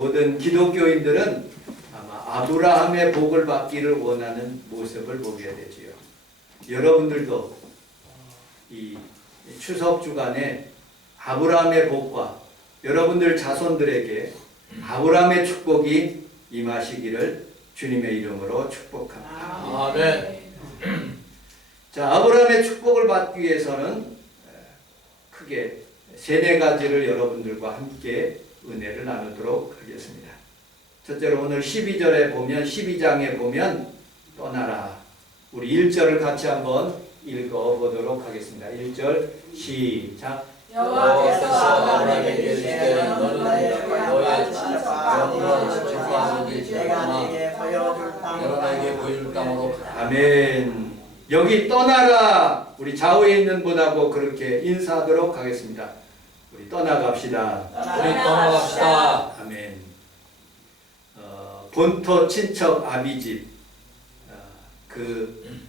모든 기독교인들은 아마 아브라함의 복을 받기를 원하는 모습을 보게 되지요. 여러분들도 이 추석 주간에 아브라함의 복과 여러분들 자손들에게 아브라함의 축복이 임하시기를 주님의 이름으로 축복합니다. 아멘. 자, 아브라함의 축복을 받기 위해서는 크게 세네 가지를 여러분들과 함께 은혜를 나누도록 하겠습니다. 첫째로 오늘 12절에 보면 12장에 보면 떠나라. 우리 1절을 같이 한번 읽어보도록 하겠습니다. 1절 시작. 여호와께서 아브라함에게 이르시되 너는 너의 친척과 아버지 내가 네게 보여줄 땅으로 가라. 아멘. 여기 떠나라. 우리 좌우에 있는 분하고 그렇게 인사하도록 하겠습니다. 우리 떠나갑시다. 우리 떠나갑시다. 아멘. 본토 친척 아비집 그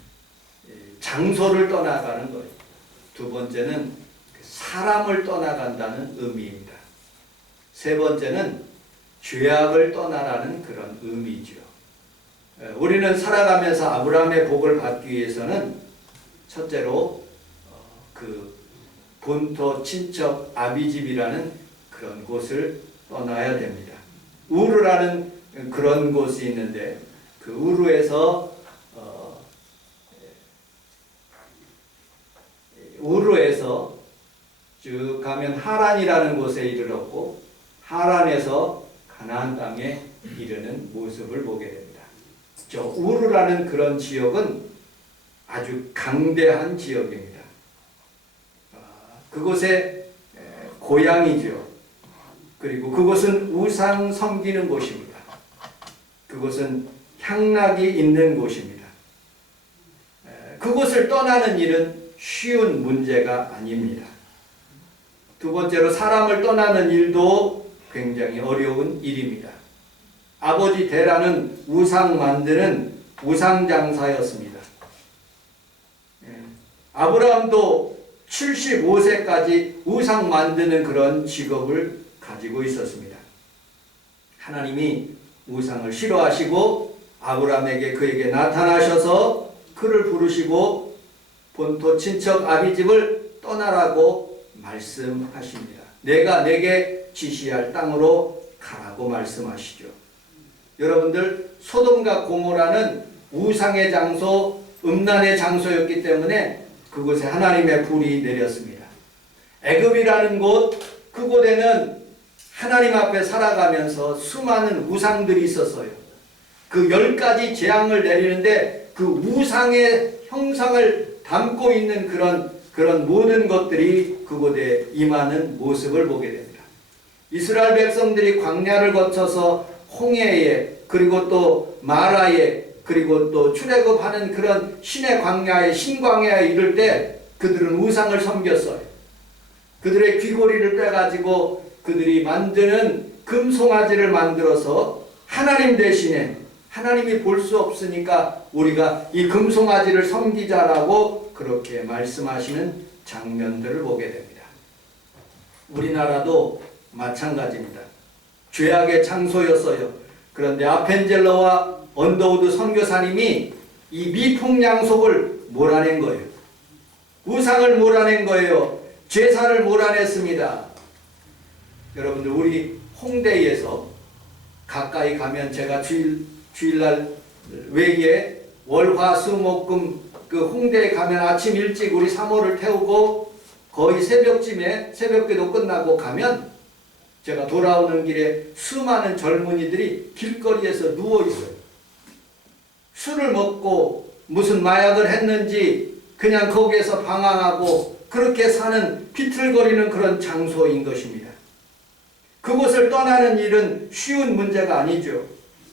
장소를 떠나가는 거예요. 두 번째는 사람을 떠나간다는 의미입니다. 세 번째는 죄악을 떠나라는 그런 의미죠. 우리는 살아가면서 아브라함의 복을 받기 위해서는 첫째로 그 본토 친척 아비집이라는 그런 곳을 떠나야 됩니다. 우르라는 그런 곳이 있는데 그 우르에서 쭉 가면 하란이라는 곳에 이르렀고 하란에서 가나안 땅에 이르는 모습을 보게 됩니다. 저 우르라는 그런 지역은 아주 강대한 지역입니다. 그곳의 고향이죠. 그리고 그곳은 우상 섬기는 곳입니다. 그곳은 향락이 있는 곳입니다. 그곳을 떠나는 일은 쉬운 문제가 아닙니다. 두 번째로 사람을 떠나는 일도 굉장히 어려운 일입니다. 아버지 데라는 우상 만드는 우상장사였습니다. 아브라함도 75세까지 우상 만드는 그런 직업을 가지고 있었습니다. 하나님이 우상을 싫어하시고 아브라함에게 그에게 나타나셔서 그를 부르시고 본토 친척 아비집을 떠나라고 말씀하십니다. 내가 내게 지시할 땅으로 가라고 말씀하시죠. 여러분들, 소돔과 고모라는 우상의 장소, 음란의 장소였기 때문에 그곳에 하나님의 불이 내렸습니다. 애굽이라는 곳, 그곳에는 하나님 앞에 살아가면서 수많은 우상들이 있었어요. 그 10가지 재앙을 내리는데 그 우상의 형상을 담고 있는 그런 모든 것들이 그곳에 임하는 모습을 보게 됩니다. 이스라엘 백성들이 광야를 거쳐서 홍해에 그리고 또 마라에 그리고 또 출애굽하는 그런 신의 광야에 신광야에 이를 때 그들은 우상을 섬겼어요. 그들의 귀고리를 빼가지고 그들이 만드는 금송아지를 만들어서 하나님 대신에 하나님이 볼 수 없으니까 우리가 이 금송아지를 섬기자라고 그렇게 말씀하시는 장면들을 보게 됩니다. 우리나라도 마찬가지입니다. 죄악의 장소였어요. 그런데 아펜젤러와 언더우드 선교사님이 이 미풍양속을 몰아낸 거예요. 우상을 몰아낸 거예요. 제사를 몰아냈습니다. 여러분들, 우리 홍대에서 가까이 가면 제가 주일날 외에 월화수목금 그 홍대에 가면 아침 일찍 우리 사모를 태우고 거의 새벽쯤에 새벽기도 끝나고 가면 제가 돌아오는 길에 수많은 젊은이들이 길거리에서 누워 있어요. 술을 먹고 무슨 마약을 했는지 그냥 거기에서 방황하고 그렇게 사는 비틀거리는 그런 장소인 것입니다. 그곳을 떠나는 일은 쉬운 문제가 아니죠.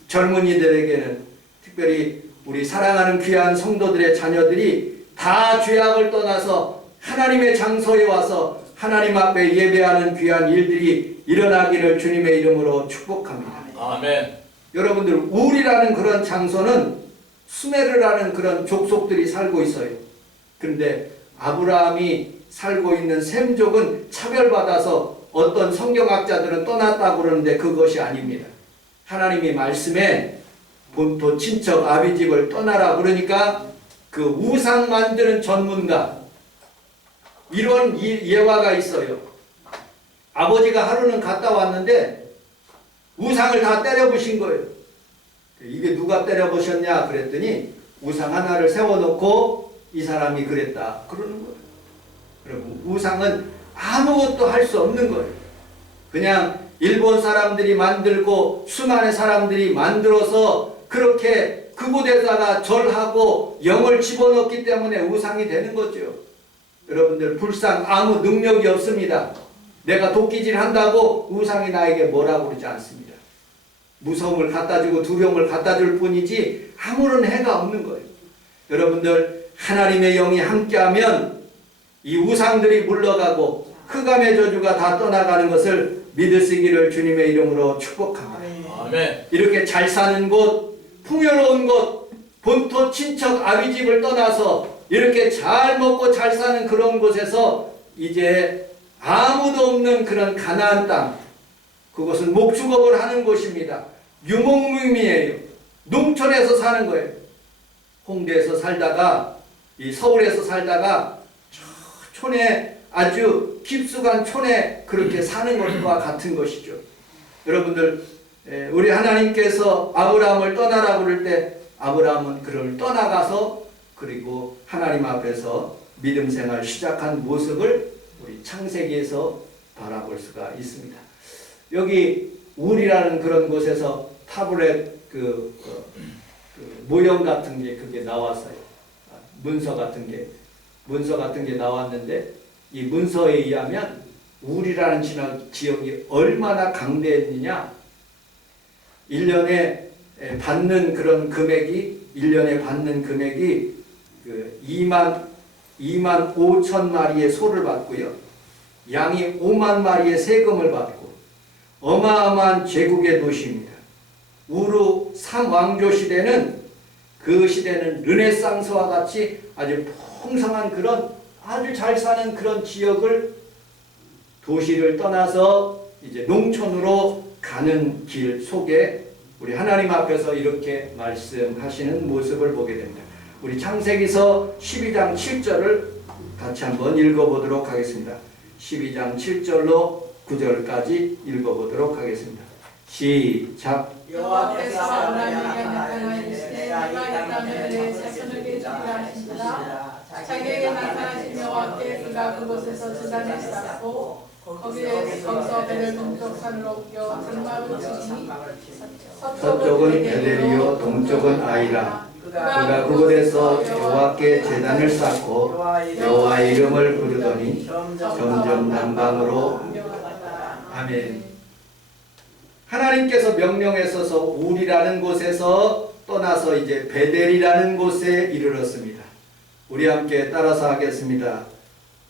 젊은이들에게는, 특별히 우리 사랑하는 귀한 성도들의 자녀들이 다 죄악을 떠나서 하나님의 장소에 와서 하나님 앞에 예배하는 귀한 일들이 일어나기를 주님의 이름으로 축복합니다. 아멘. 여러분들, 울이라는 그런 장소는 수메르라는 그런 족속들이 살고 있어요. 그런데 아브라함이 살고 있는 셈족은 차별받아서 어떤 성경학자들은 떠났다고 그러는데 그것이 아닙니다. 하나님이 말씀에 본토 친척 아비집을 떠나라 그러니까 그 우상 만드는 전문가 이런 예화가 있어요. 아버지가 하루는 갔다 왔는데 우상을 다 때려부신 거예요. 이게 누가 때려부셨냐 그랬더니 우상 하나를 세워놓고 이 사람이 그랬다 그러는 거예요. 여러분, 우상은 아무것도 할 수 없는 거예요. 그냥 일본 사람들이 만들고 수많은 사람들이 만들어서 그렇게 그곳에다가 절하고 영을 집어넣기 때문에 우상이 되는 거죠. 여러분들, 불상 아무 능력이 없습니다. 내가 도끼질 한다고 우상이 나에게 뭐라고 그러지 않습니다. 무서움을 갖다주고 두려움을 갖다줄 뿐이지 아무런 해가 없는 거예요. 여러분들, 하나님의 영이 함께하면 이 우상들이 물러가고 흑암의 저주가 다 떠나가는 것을 믿을 수 있기를 주님의 이름으로 축복합니다. 아멘. 이렇게 잘 사는 곳, 풍요로운 곳, 본토 친척 아비집을 떠나서 이렇게 잘 먹고 잘 사는 그런 곳에서 이제 아무도 없는 그런 가나안 땅, 그것은 목축업을 하는 곳입니다. 유목민이에요. 농촌에서 사는 거예요. 홍대에서 살다가 이 서울에서 살다가 촌에 아주 깊숙한 촌에 그렇게 사는 것과 같은 것이죠. 여러분들, 우리 하나님께서 아브라함을 떠나라고 그럴 때 아브라함은 그를 떠나가서 그리고 하나님 앞에서 믿음 생활 시작한 모습을 우리 창세기에서 바라볼 수가 있습니다. 여기 울이라는 그런 곳에서 타블렛 그 모형 같은 게 그게 나왔어요. 문서 같은 게 나왔는데 이 문서에 의하면 울이라는 지역이 얼마나 강대했느냐, 1년에 받는 그런 금액이 2만 5천 마리의 소를 받고요, 양이 5만 마리의 세금을 받고 어마어마한 제국의 도시입니다. 우르 3왕조 시대는 그 시대는 르네상스와 같이 아주 풍성한 그런 아주 잘 사는 그런 지역을 도시를 떠나서 이제 농촌으로 가는 길 속에 우리 하나님 앞에서 이렇게 말씀하시는 모습을 보게 됩니다. 우리 창세기서 12장 7절을 같이 한번 읽어보도록 하겠습니다. 12장 7절로 9절까지 읽어보도록 하겠습니다. 시작. 여호와께서 아브라함에게 나타나시되 내가 이 땅을 내 자손에게 주리라 하시니라. 자기에게 나타나신 여호와께 그가 그곳에서 제단을 쌓고 거기서 배를 동쪽 산으로 옮겨 장막을 치니 서쪽은 베델이요 동쪽은 아이라. 그가 그곳에서 여호와께 제단을 쌓고 여호와의 이름을 부르더니 점점 남방으로. 아멘. 하나님께서 명령하셔서 울이라는 곳에서 떠나서 이제 베델이라는 곳에 이르렀습니다. 우리 함께 따라서 하겠습니다.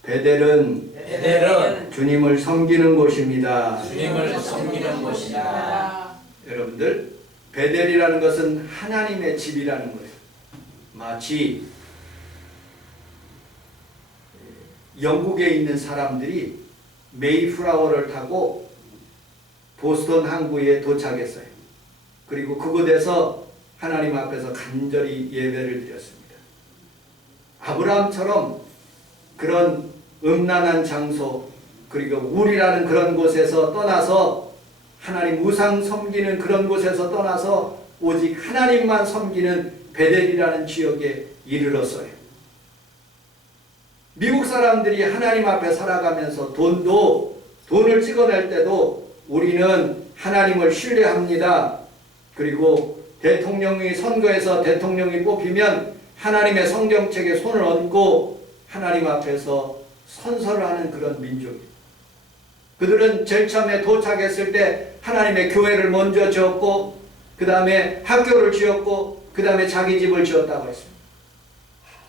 베델은 주님을 섬기는 곳입니다. 주님을 섬기는 곳이다. 여러분들, 베델이라는 것은 하나님의 집이라는 거예요. 마치 영국에 있는 사람들이 메이플라워를 타고 보스턴 항구에 도착했어요. 그리고 그곳에서 하나님 앞에서 간절히 예배를 드렸습니다. 아브라함처럼 그런 음란한 장소, 그리고 울이라는 그런 곳에서 떠나서 하나님 우상 섬기는 그런 곳에서 떠나서 오직 하나님만 섬기는 베델이라는 지역에 이르렀어요. 미국 사람들이 하나님 앞에 살아가면서 돈을 찍어낼 때도 우리는 하나님을 신뢰합니다. 그리고 대통령이 선거에서 대통령이 뽑히면 하나님의 성경책에 손을 얹고 하나님 앞에서 선서를 하는 그런 민족이에요. 그들은 제일 처음에 도착했을 때 하나님의 교회를 먼저 지었고 그 다음에 학교를 지었고 그 다음에 자기 집을 지었다고 했습니다.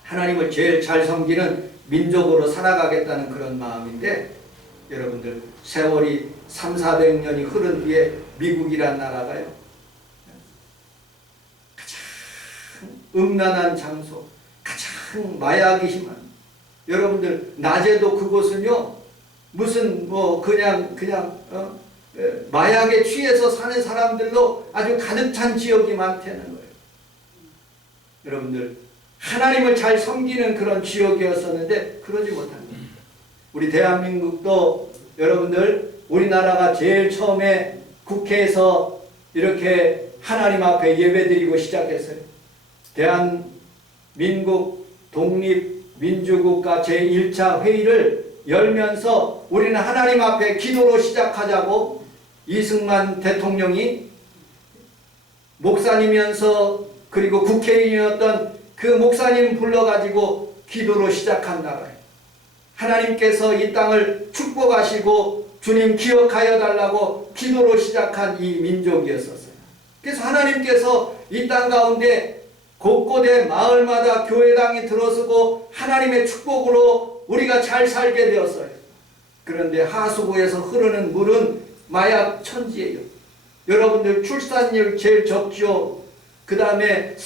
하나님을 제일 잘 섬기는 민족으로 살아가겠다는 그런 마음인데, 여러분들, 세월이 300~400년이 흐른 뒤에 미국이란 나라가요, 가장 음란한 장소, 가장 마약이 심한, 여러분들 낮에도 그곳은요 무슨 뭐 그냥 마약에 취해서 사는 사람들로 아주 가득 찬 지역이 많다는 거예요. 여러분들 하나님을 잘 섬기는 그런 지역이었었는데 그러지 못합니다. 우리 대한민국도 여러분들 우리나라가 제일 처음에 국회에서 이렇게 하나님 앞에 예배드리고 시작했어요. 대한민국 독립민주국가 제1차 회의를 열면서 우리는 하나님 앞에 기도로 시작하자고 이승만 대통령이 목사님이면서 그리고 국회의원이었던 그 목사님 불러가지고 기도로 시작한 나라예요. 하나님께서 이 땅을 축복하시고 주님 기억하여 달라고 기도로 시작한 이 민족이었었어요. 그래서 하나님께서 이 땅 가운데 곳곳에 마을마다 교회당이 들어서고 하나님의 축복으로 우리가 잘 살게 되었어요. 그런데 하수구에서 흐르는 물은 마약 천지예요. 여러분들 출산율 제일 적죠. 그 다음에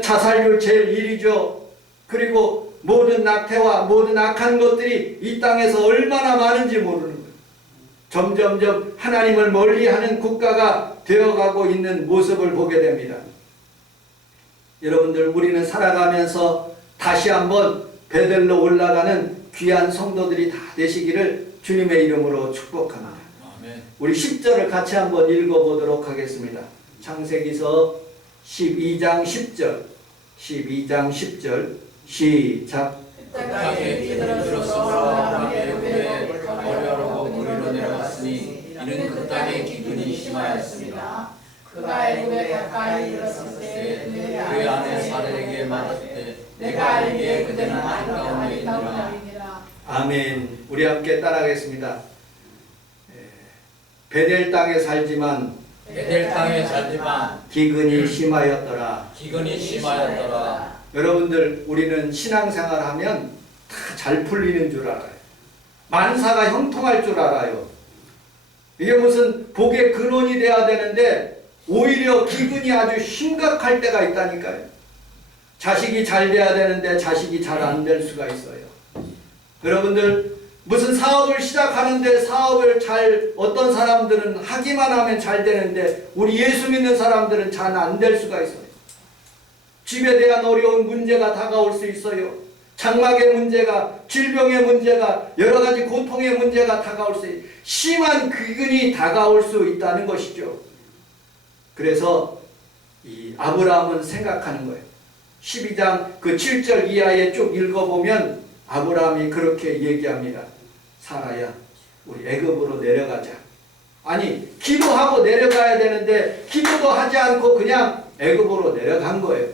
자살률 제일 1위죠. 그리고 모든 낙태와 모든 악한 것들이 이 땅에서 얼마나 많은지 모르는 거예요. 점점점 하나님을 멀리하는 국가가 되어가고 있는 모습을 보게 됩니다. 여러분들 우리는 살아가면서 다시 한번 베들로 올라가는 귀한 성도들이 다 되시기를 주님의 이름으로 축복합니다. 아멘. 우리 10절을 같이 한번 읽어보도록 하겠습니다. 창세기서 12장 10절 12장 10절 시작. 땅에 기들어서 아브라함의 후에 어려로 무리로 내려갔으니 이는 그 땅에 기근이 심하였습니다. 그가 애굽에 가까이 이르렀을 때 그의 아내 사라에게 말할 때 내가 알기에 그대는 아름다운 여인이라. 아멘. 우리 함께 따라하겠습니다. 베델 땅에 살지만 베델 땅에 살지만 기근이 심하였더라. 기근이 심하였더라. 여러분들 우리는 신앙생활하면 다 잘 풀리는 줄 알아요. 만사가 형통할 줄 알아요. 이게 무슨 복의 근원이 돼야 되는데 오히려 기근이 아주 심각할 때가 있다니까요. 자식이 잘 돼야 되는데 자식이 잘 안 될 수가 있어요. 여러분들 무슨 사업을 시작하는데 사업을 잘 어떤 사람들은 하기만 하면 잘 되는데 우리 예수 믿는 사람들은 잘 안 될 수가 있어요. 집에 대한 어려운 문제가 다가올 수 있어요. 장막의 문제가, 질병의 문제가, 여러 가지 고통의 문제가 다가올 수 있어요. 심한 기근이 다가올 수 있다는 것이죠. 그래서 이 아브라함은 생각하는 거예요. 12장 그 7절 이하에 쭉 읽어보면 아브라함이 그렇게 얘기합니다. 사라야, 우리 애굽으로 내려가자. 아니, 기도하고 내려가야 되는데 기도도 하지 않고 그냥 애굽으로 내려간 거예요.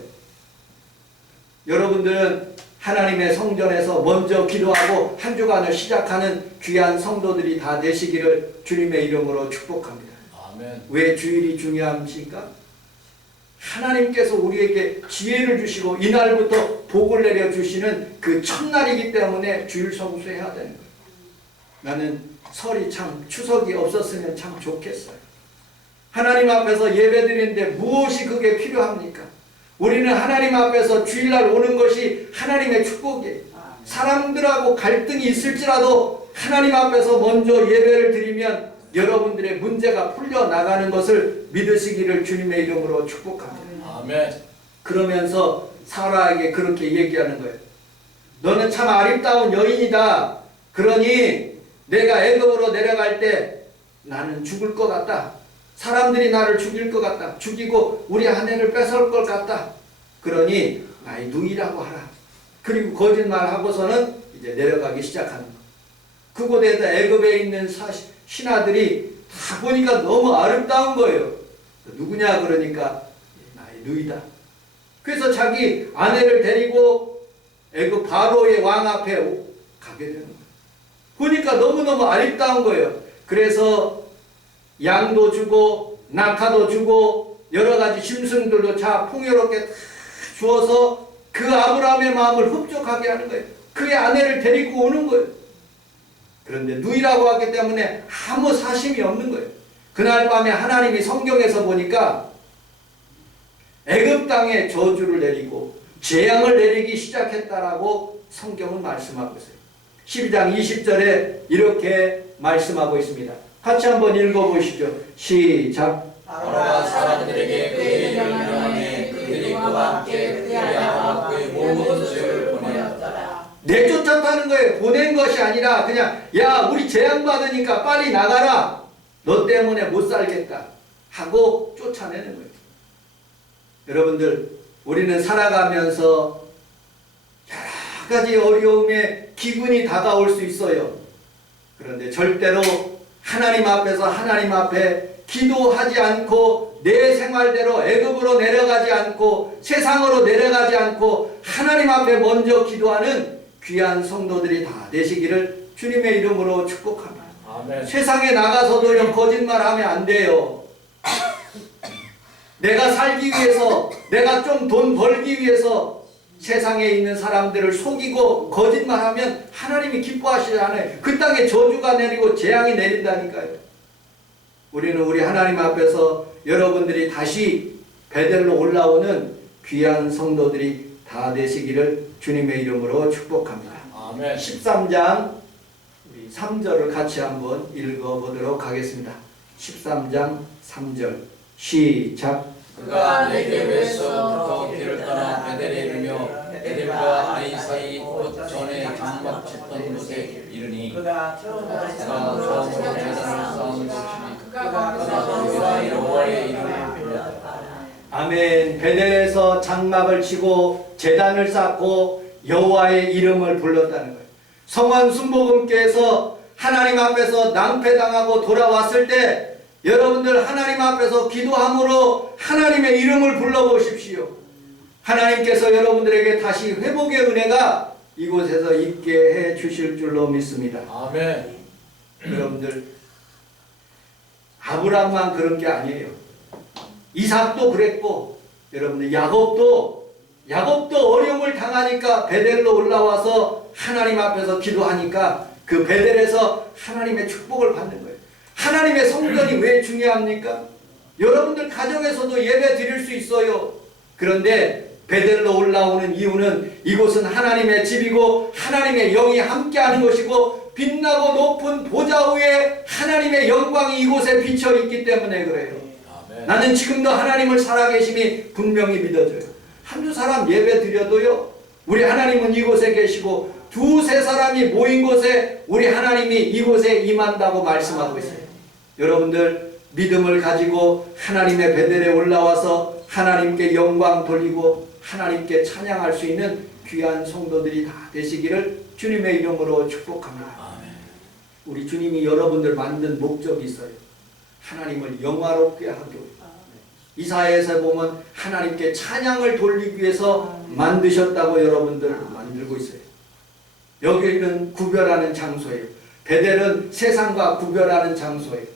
여러분들은 하나님의 성전에서 먼저 기도하고 한 주간을 시작하는 귀한 성도들이 다 되시기를 주님의 이름으로 축복합니다. 아멘. 왜 주일이 중요합니까? 하나님께서 우리에게 지혜를 주시고 이날부터 복을 내려주시는 그 첫날이기 때문에 주일 성수해야 되는 거예요. 나는 설이 참 추석이 없었으면 참 좋겠어요. 하나님 앞에서 예배드리는데 무엇이 그게 필요합니까? 우리는 하나님 앞에서 주일날 오는 것이 하나님의 축복이에요. 사람들하고 갈등이 있을지라도 하나님 앞에서 먼저 예배를 드리면 여러분들의 문제가 풀려나가는 것을 믿으시기를 주님의 이름으로 축복합니다. 아멘. 그러면서 사라에게 그렇게 얘기하는 거예요. 너는 참 아름다운 여인이다. 그러니 내가 애굽으로 내려갈 때 나는 죽을 것 같다. 사람들이 나를 죽일 것 같다. 죽이고 우리 아내를 뺏을 것 같다. 그러니 나의 누이라고 하라. 그리고 거짓말하고서는 이제 내려가기 시작하는 거. 그곳에서 애굽에 있는 신하들이 다 보니까 너무 아름다운 거예요. 누구냐 그러니까 나의 누이다. 그래서 자기 아내를 데리고 애굽 바로의 왕 앞에 가게 되는 거예요. 보니까 너무너무 아름다운 거예요. 그래서 양도 주고 낙타도 주고 여러 가지 짐승들도 다 풍요롭게 주어서 그 아브라함의 마음을 흡족하게 하는 거예요. 그의 아내를 데리고 오는 거예요. 그런데 누이라고 하기 때문에 아무 사심이 없는 거예요. 그날 밤에 하나님이 성경에서 보니까 애굽 땅에 저주를 내리고 재앙을 내리기 시작했다라고 성경은 말씀하고 있어요. 12장 20절에 이렇게 말씀하고 있습니다. 같이 한번 읽어보시죠. 시작. 바로가 사람들에게 그의 이름을 명하매 그들이 그와 함께 그의 아내와 그의 모든 죄를 보내었더라. 내쫓았다는 거예요. 보낸 것이 아니라 그냥 야 우리 재앙받으니까 빨리 나가라. 너 때문에 못 살겠다 하고 쫓아내는 거예요. 여러분들 우리는 살아가면서 여러 가지 어려움에 기근이 다가올 수 있어요. 그런데 절대로 하나님 앞에서 하나님 앞에 기도하지 않고 내 생활대로 애굽으로 내려가지 않고 세상으로 내려가지 않고 하나님 앞에 먼저 기도하는 귀한 성도들이 다 되시기를 주님의 이름으로 축복합니다. 아멘. 세상에 나가서도 거짓말하면 안 돼요. 내가 살기 위해서 내가 좀 돈 벌기 위해서 세상에 있는 사람들을 속이고 거짓말하면 하나님이 기뻐하시지 않아요. 그 땅에 저주가 내리고 재앙이 내린다니까요. 우리는 우리 하나님 앞에서 여러분들이 다시 베델로 올라오는 귀한 성도들이 다 되시기를 주님의 이름으로 축복합니다. 아멘. 13장 우리 3절을 같이 한번 읽어보도록 하겠습니다. 13장 3절 시작. 그가 네게브에서부터 길을 떠나 베델에 이르며 베델과 아이 사이 곧 전에 장막 쳤던 곳에 이르니 그가 처음으로 제단을 쌓은 곳이니 그가 여호와의 이름을 불렀다. 아멘. 베델에서 장막을 치고 제단을 쌓고 여호와의 이름을 불렀다는 거예요. 성원 순복음교에서 하나님 앞에서 낭패당하고 돌아왔을 때 여러분들 하나님 앞에서 기도함으로 하나님의 이름을 불러보십시오. 하나님께서 여러분들에게 다시 회복의 은혜가 이곳에서 있게 해 주실 줄로 믿습니다. 아멘. 여러분들 아브라함만 그런 게 아니에요. 이삭도 그랬고 여러분들 야곱도 어려움을 당하니까 베델로 올라와서 하나님 앞에서 기도하니까 그 베델에서 하나님의 축복을 받는 거예요. 하나님의 성전이 왜 중요합니까? 여러분들 가정에서도 예배 드릴 수 있어요. 그런데 베델로 올라오는 이유는 이곳은 하나님의 집이고 하나님의 영이 함께하는 것이고 빛나고 높은 보좌 위에 하나님의 영광이 이곳에 비쳐 있기 때문에 그래요. 아멘. 나는 지금도 하나님을 살아계심이 분명히 믿어져요. 한두 사람 예배 드려도요 우리 하나님은 이곳에 계시고 두세 사람이 모인 곳에 우리 하나님이 이곳에 임한다고 말씀하고 있어요. 여러분들 믿음을 가지고 하나님의 베델에 올라와서 하나님께 영광 돌리고 하나님께 찬양할 수 있는 귀한 성도들이 다 되시기를 주님의 이름으로 축복합니다. 아멘. 우리 주님이 여러분들 만든 목적이 있어요. 하나님을 영화롭게 하기. 이사야에서 보면 하나님께 찬양을 돌리기 위해서 만드셨다고 여러분들 만들고 있어요. 여기는 구별하는 장소예요. 베델은 세상과 구별하는 장소예요.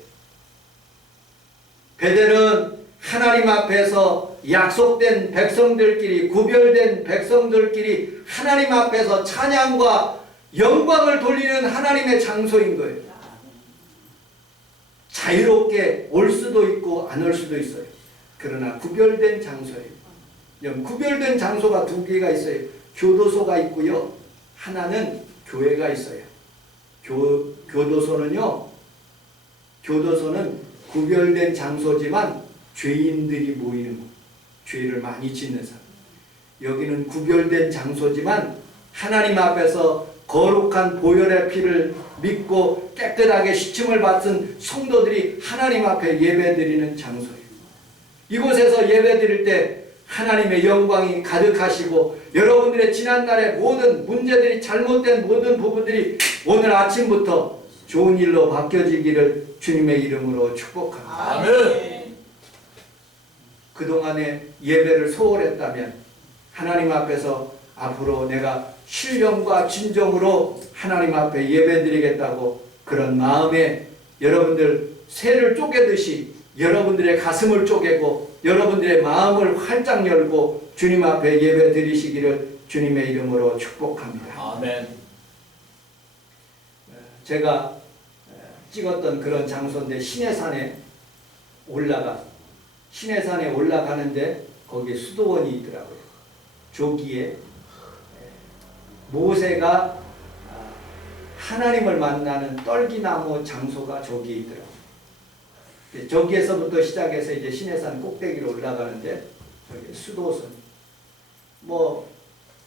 베델은 하나님 앞에서 약속된 백성들끼리 구별된 백성들끼리 하나님 앞에서 찬양과 영광을 돌리는 하나님의 장소인 거예요. 자유롭게 올 수도 있고 안 올 수도 있어요. 그러나 구별된 장소예요. 구별된 장소가 두 개가 있어요. 교도소가 있고요. 하나는 교회가 있어요. 교도소는 구별된 장소지만 죄인들이 모이는 곳, 죄를 많이 짓는 사람. 여기는 구별된 장소지만 하나님 앞에서 거룩한 보혈의 피를 믿고 깨끗하게 시침을 받은 성도들이 하나님 앞에 예배드리는 장소예요. 이곳에서 예배드릴 때 하나님의 영광이 가득하시고 여러분들의 지난날의 모든 문제들이 잘못된 모든 부분들이 오늘 아침부터 좋은 일로 바뀌어지기를 주님의 이름으로 축복합니다. 아멘. 그동안에 예배를 소홀했다면 하나님 앞에서 앞으로 내가 신령과 진정으로 하나님 앞에 예배드리겠다고 그런 마음에 여러분들 새를 쪼개듯이 여러분들의 가슴을 쪼개고 여러분들의 마음을 활짝 열고 주님 앞에 예배 드리시기를 주님의 이름으로 축복합니다. 아멘. 제가 찍었던 그런 장소인데 시내산에 올라가는데 거기에 수도원이 있더라고요. 조기에 모세가 하나님을 만나는 떨기나무 장소가 저기 있더라고요. 저기에서부터 시작해서 이제 시내산 꼭대기로 올라가는데 저기 수도선 뭐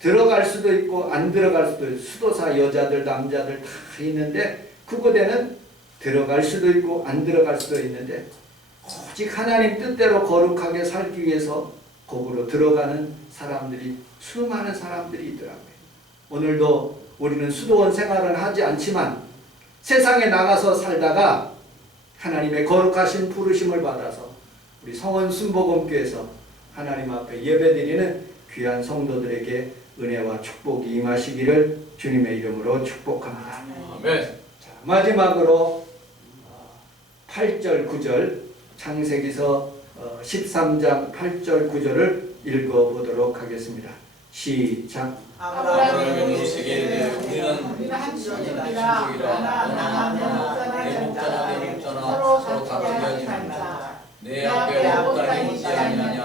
들어갈 수도 있고 안 들어갈 수도 있고 수도사 여자들 남자들 다 있는데 그곳에는 들어갈 수도 있고 안 들어갈 수도 있는데 오직 하나님 뜻대로 거룩하게 살기 위해서 거기로 들어가는 사람들이 수많은 사람들이 있더라고요. 오늘도 우리는 수도원 생활은 하지 않지만 세상에 나가서 살다가 하나님의 거룩하신 부르심을 받아서 우리 성원 순복음교회에서 하나님 앞에 예배드리는 귀한 성도들에게 은혜와 축복이 임하시기를 주님의 이름으로 축복합니다. 아멘. 자, 마지막으로 8절 9절 창세기서 13장 8절 9절을 읽어보도록 하겠습니다. 시작. 아브라함이 이르시기를 우리는 한 친족이라 친족이라 내 목자나 서로 같이 하지 말자. 내 앞에 아무것도 있지 아니하냐.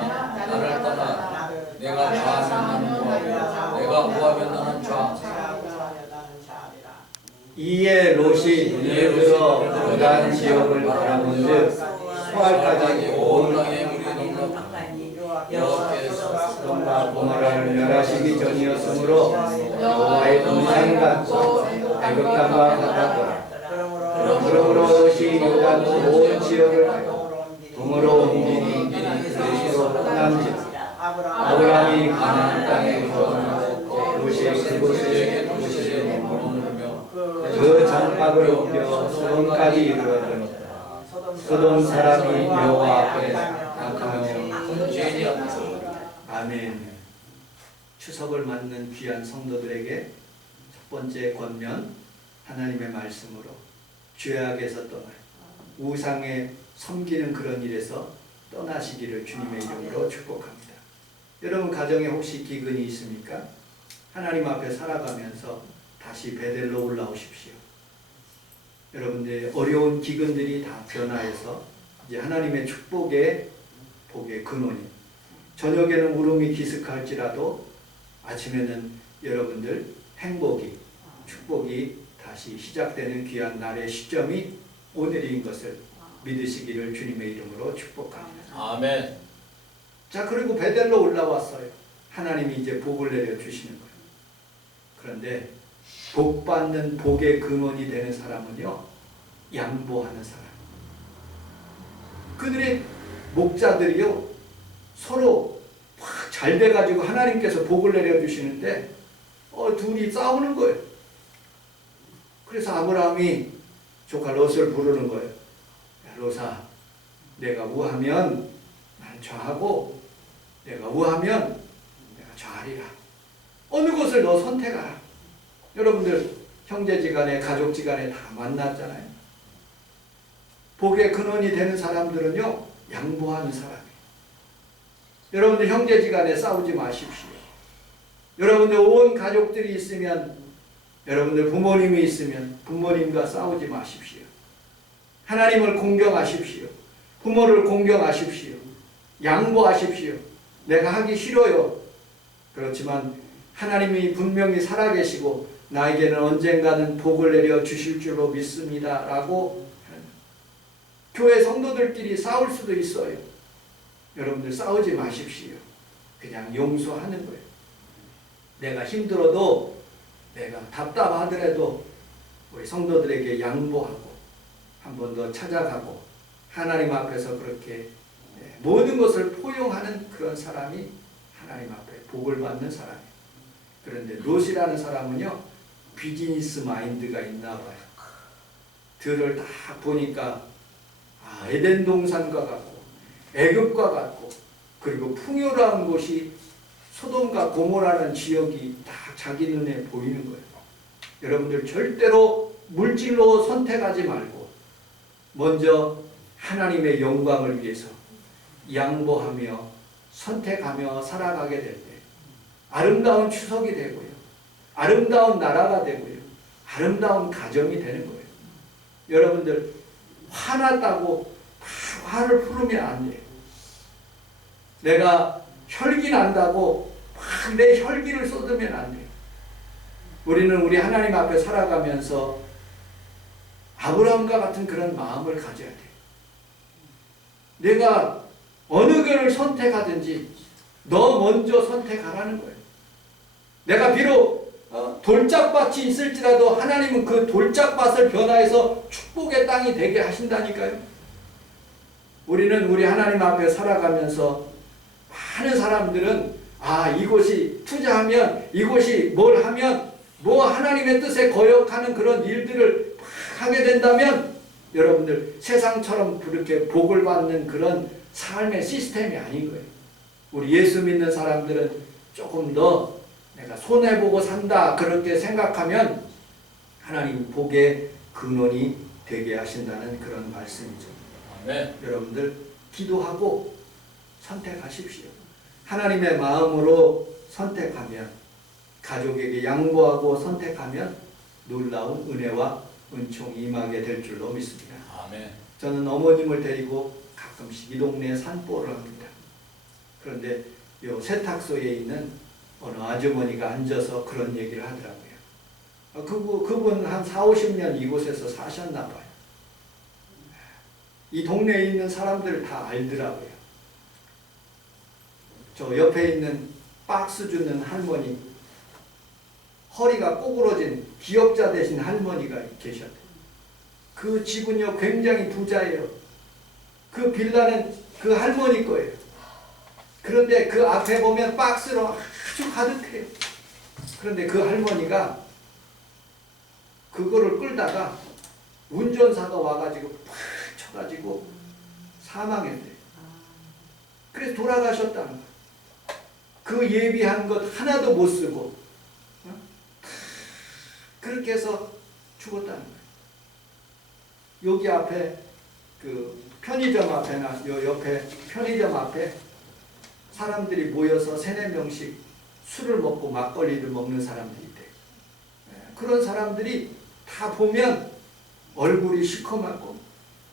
나를 떠나. 내가 좌하면 나는 우하며 내가 우하면 나는 좌. 이에 롯이 눈에 들어 요단 지역을 바라본즉 소알까지 온 땅에 물이 넘는 여호와께서 소돔과 고모라를 멸하시기 전이었으므로 여호와의 동산이 같고 애굽 땅과 같았더라. 그러므로 롯이 요단 온 지역을 동으로 옮기니 그리스로 떠난즉 아브라함이 가나안 땅에 거하고 롯이 그곳에 도시를 머무르며 그 장막을 옮겨 소돔까지 이르렀더니 소돔 사람이 여호와 앞에 악하며 죄지었다. 아멘. 추석을 맞는 귀한 성도들에게 첫 번째 권면 하나님의 말씀으로 죄악에서 떠나 우상에 섬기는 그런 일에서 떠나시기를 주님의 이름으로 축복합니다. 여러분 가정에 혹시 기근이 있습니까? 하나님 앞에 살아가면서 다시 베델로 올라오십시오. 여러분들 어려운 기근들이 다 변화해서 이제 하나님의 축복의 복의 근원이 저녁에는 울음이 기습할지라도 아침에는 여러분들 행복이 축복이 다시 시작되는 귀한 날의 시점이 오늘인 것을 믿으시기를 주님의 이름으로 축복합니다. 아멘. 자, 그리고 베델로 올라왔어요. 하나님이 이제 복을 내려 주시는 거예요. 그런데 복 받는 복의 근원이 되는 사람은요, 양보하는 사람. 그들의 목자들이요, 서로 막 잘 돼가지고 하나님께서 복을 내려 주시는데 둘이 싸우는 거예요. 그래서 아브라함이 조카 롯을 부르는 거예요. 야, 롯아, 내가 우하면 난 좌하고 내가 우하면 내가 좌하리라. 어느 것을 너 선택하라. 여러분들 형제지간에 가족지간에 다 만났잖아요. 복의 근원이 되는 사람들은요, 양보하는 사람이에요. 여러분들 형제지간에 싸우지 마십시오. 여러분들 온 가족들이 있으면, 여러분들 부모님이 있으면 부모님과 싸우지 마십시오. 하나님을 공경하십시오. 부모를 공경하십시오. 양보하십시오. 내가 하기 싫어요. 그렇지만 하나님이 분명히 살아계시고 나에게는 언젠가는 복을 내려 주실 줄로 믿습니다. 라고 교회 성도들끼리 싸울 수도 있어요. 여러분들 싸우지 마십시오. 그냥 용서하는 거예요. 내가 힘들어도 내가 답답하더라도 우리 성도들에게 양보하고 한 번 더 찾아가고 하나님 앞에서 그렇게 모든 것을 포용하는 그런 사람이 하나님 앞에 복을 받는 사람이에요. 그런데 롯이라는 사람은요, 비즈니스 마인드가 있나 봐요. 들을 다 보니까 에덴 동산과 같고 애굽과 같고 그리고 풍요로운 곳이 소돔과 고모라는 지역이 다 자기 눈에 보이는 거예요. 여러분들 절대로 물질로 선택하지 말고 먼저 하나님의 영광을 위해서 양보하며 선택하며 살아가게 될 때 아름다운 추석이 되고요. 아름다운 나라가 되고요. 아름다운 가정이 되는 거예요. 여러분들 화났다고 화를 풀으면 안 돼요. 내가 혈기 난다고 막 내 혈기를 쏟으면 안 돼요. 우리는 우리 하나님 앞에 살아가면서 아브라함과 같은 그런 마음을 가져야 돼. 내가 어느 길을 선택하든지 너 먼저 선택하라는 거예요. 내가 비록 돌짝밭이 있을지라도 하나님은 그 돌짝밭을 변화해서 축복의 땅이 되게 하신다니까요. 우리는 우리 하나님 앞에 살아가면서 많은 사람들은 이곳이 투자하면, 이곳이 뭘 하면 뭐 하나님의 뜻에 거역하는 그런 일들을 하게 된다면 여러분들 세상처럼 그렇게 복을 받는 그런 삶의 시스템이 아닌 거예요. 우리 예수 믿는 사람들은 조금 더 내가 손해보고 산다 그렇게 생각하면 하나님 복의 근원이 되게 하신다는 그런 말씀이죠. 아멘. 여러분들 기도하고 선택하십시오. 하나님의 마음으로 선택하면, 가족에게 양보하고 선택하면 놀라운 은혜와 은총이 임하게 될 줄로 믿습니다. 아멘. 저는 어머님을 데리고 가끔씩 이 동네에 산보를 합니다. 그런데 이 세탁소에 있는 어느 아주머니가 앉아서 그런 얘기를 하더라고요. 그분 한 40-50년 이곳에서 사셨나 봐요. 이 동네에 있는 사람들 다 알더라고요. 저 옆에 있는 박스 주는 할머니, 허리가 꼬부러진 기업자 되신 할머니가 계셨대요. 그 집은요 굉장히 부자예요. 그 빌라는 그 할머니 거예요. 그런데 그 앞에 보면 박스로 아주 가득해요. 그런데 그 할머니가 그거를 끌다가 운전사가 와가지고 팍 쳐가지고 사망했대요. 그래서 돌아가셨다는 거예요. 그 예비한 것 하나도 못 쓰고 그렇게 해서 죽었다는 거예요. 여기 앞에 그 편의점 앞에나 요 옆에 편의점 앞에 사람들이 모여서 3-4명씩 술을 먹고 막걸리를 먹는 사람들이 있대요. 그런 사람들이 다 보면 얼굴이 시커멓고,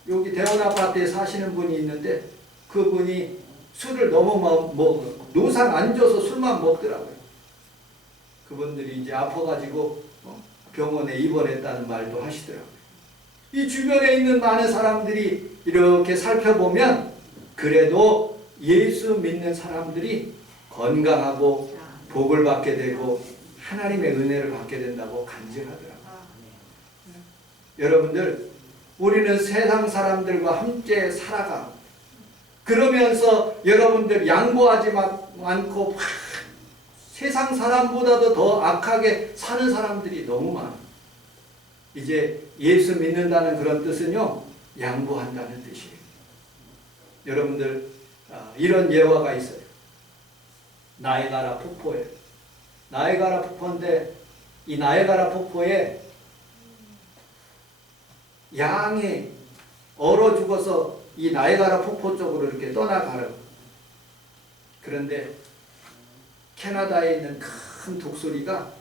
여기 대원 아파트에 사시는 분이 있는데 그분이 술을 너무 노상 앉아서 술만 먹더라고요. 그분들이 이제 아파가지고 병원에 입원했다는 말도 하시더라고요. 이 주변에 있는 많은 사람들이 이렇게 살펴보면 그래도 예수 믿는 사람들이 건강하고 복을 받게 되고 하나님의 은혜를 받게 된다고 간증하더라고요. 여러분들, 우리는 세상 사람들과 함께 살아가고 그러면서 여러분들 양보하지 않고 세상 사람보다도 더 악하게 사는 사람들이 너무 많아요. 이제 예수 믿는다는 그런 뜻은요, 양보한다는 뜻이에요. 여러분들 이런 예화가 있어요. 나이가라 폭포에, 나이가라 폭포인데 이 나이가라 폭포에 양이 얼어 죽어서 이 나이가라 폭포 쪽으로 이렇게 떠나가요. 그런데 캐나다에 있는 큰 독수리가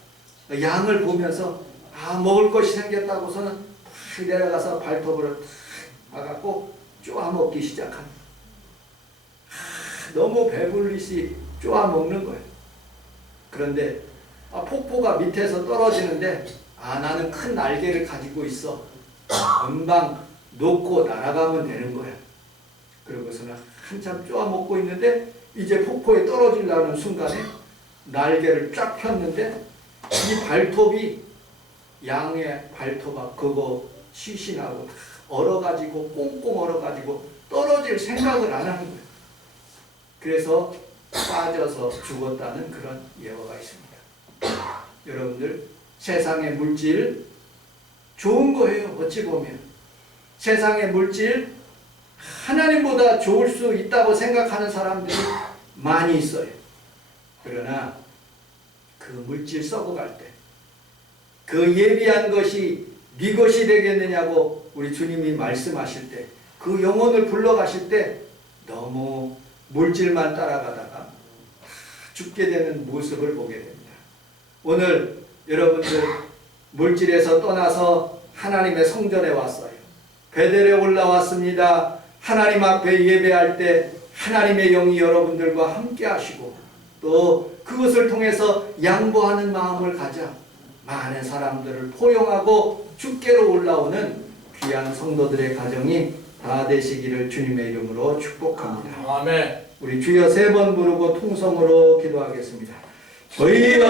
양을 보면서 먹을 것이 생겼다고서는 탁 내려가서 발톱으로 탁 막았고 쪼아먹기 시작합니다. 너무 배불리시 쪼아먹는 거예요. 그런데 폭포가 밑에서 떨어지는데 나는 큰 날개를 가지고 있어. 금방 놓고 날아가면 되는 거야. 그러고서는 한참 쪼아먹고 있는데 이제 폭포에 떨어지려는 순간에 날개를 쫙 폈는데 이 발톱이 양의 발톱 그거 시신하고 얼어가지고 꽁꽁 얼어가지고 떨어질 생각을 안 하는 거예요. 그래서 빠져서 죽었다는 그런 예화가 있습니다. 여러분들, 세상의 물질 좋은 거예요. 어찌 보면 세상의 물질 하나님보다 좋을 수 있다고 생각하는 사람들이 많이 있어요. 그러나 그 물질 썩어갈 때 그 예비한 것이 네 것이 되겠느냐고 우리 주님이 말씀하실 때, 그 영혼을 불러가실 때 너무 물질만 따라가다가 죽게 되는 모습을 보게 됩니다. 오늘 여러분들 물질에서 떠나서 하나님의 성전에 왔어요. 베델에 올라왔습니다. 하나님 앞에 예배할 때 하나님의 영이 여러분들과 함께 하시고 또 그것을 통해서 양보하는 마음을 가져 많은 사람들을 포용하고 주께로 올라오는 귀한 성도들의 가정이 다 되시기를 주님의 이름으로 축복합니다. 아멘. 우리 주여 3번 부르고 통성으로 기도하겠습니다. 주여